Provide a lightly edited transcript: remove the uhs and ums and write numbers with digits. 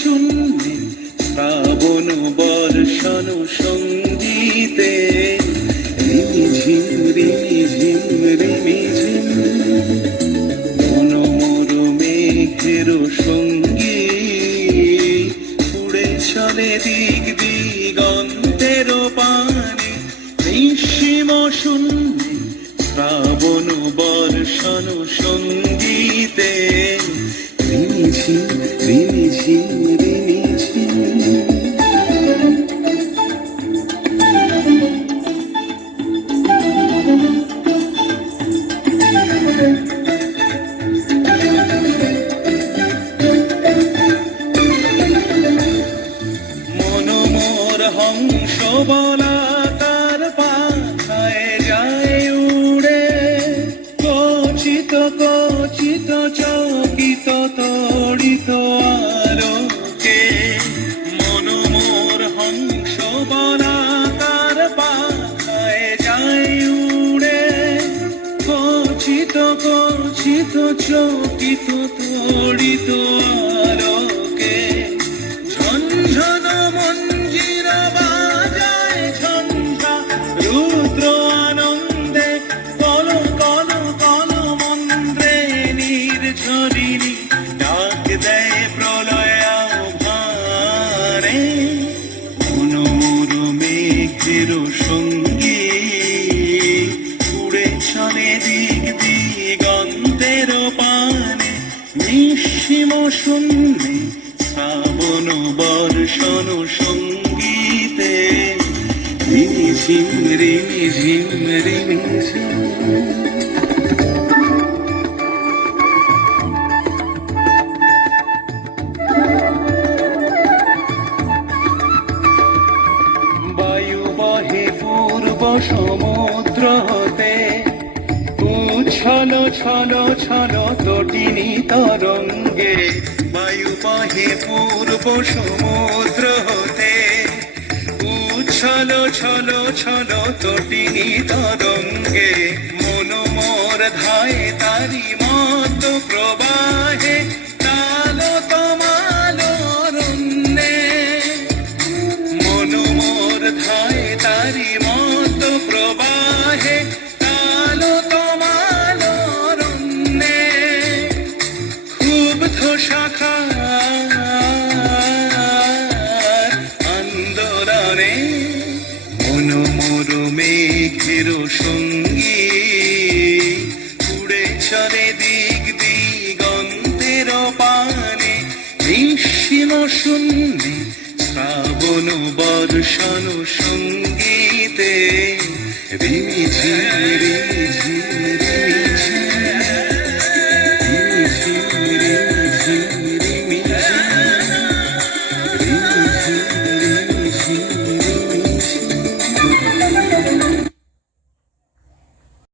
শূন্যে শ্রাবণ বর্ষণ সঙ্গীতে রিমিঝিম রিমিঝিম রিমিঝিম মনোমর মেঘের সঙ্গী উড়ে চলে দিক দিগন্তের পানে নিঃসীম শূন্যে শ্রাবণ বর্ষণ সঙ্গীতে রিমিঝিম রিমিঝিম রিমিঝিম। মনোমর হংস বলাকার পাখায় যায় উড়ে কচিত কচিত চকিত তড়িত আলোকে মনোমর হংস বলাকার পাখায় যায় উড়ে কচিত কচিত চকিত তড়িত আলোকে ঝনঝন মঞ্জির বাজায় ঝঞ্ঝা রুদ্র আনন্দে কল কল কল মন্দ্রে নির্ঝরিণী ডাক দেয় প্রলয় আহ্বানে মনোমর মেঘের সঙ্গী উড়ে চলে দিক দিগন্তের পানে নিঃসীম শূন্যে শ্রাবণ বর্ষণ সঙ্গীতে রিমিঝিম রিমিঝিম রিমিঝিম। বায়ু বহে পূর্ব সমুদ্র হতে উচ্ছল ছল ছল তটিনী তরঙ্গে বায়ু বহে পূর্ব সমুদ্র হতে উচ্ছল ছল ছল তটিনী তরঙ্গে মনোমর ধায় তারি মত প্রবাহে তাল তমাল অরণ্যে মনোমর ধায় তারি মত প্রবাহে তাল তমাল অরণ্যে ক্ষুব্ধ শাখা আন্দোলনে মনোমর মেঘের সঙ্গী উড়ে চলে দিক দিগন্তের পানে নিঃসীম শূন্যে শ্রাবণ বর্ষণ সঙ্গীতে রিমিঝিম রিমিঝিম রিমিঝিম।